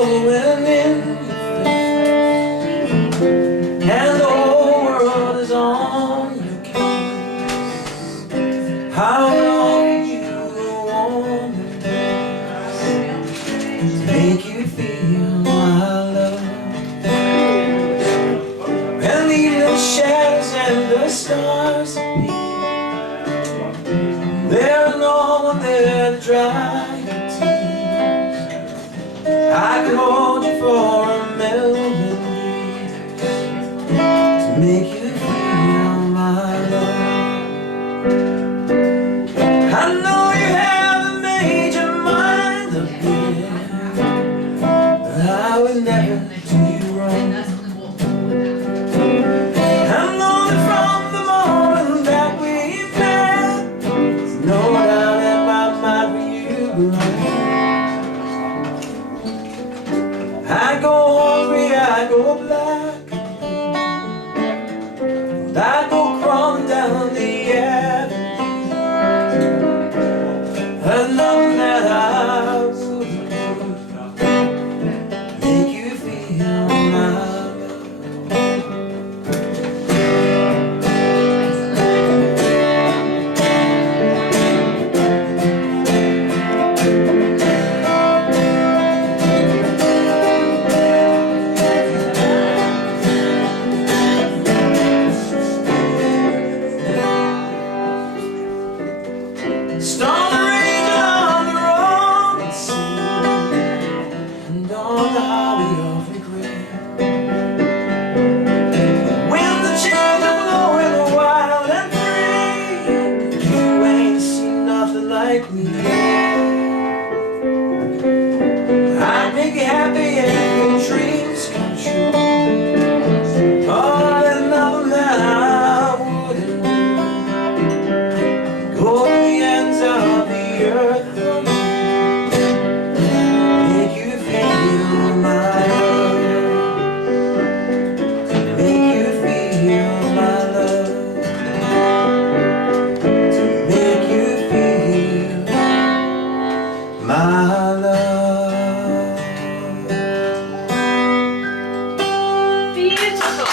blowing in your face, and the whole world is on your case. How long you want to make you feel my love, and leave the shadows and the stars appear. There's no one there to dry your tears. I could hold you for a million years to make you feel my love. I know you haven't made your mind up yet, but I would never do you wrong. I know that from the moment that we met, there's no doubt that my mind for you belongs. I go hungry, I go black, and I go crawling down the avenue. There's nothing that I wouldn't do, make you feel my love. Storm raging on the rolling sea, and on the highway of regret. Winds of change are blowing wild and free, you ain't seen nothing like me yet. I make you happy and your dreams come true. Oh, there's nothing that I wouldn't do. Go to the ends of the earth for you, make you feel my love, make you feel my love, to make you feel my love. Beautiful.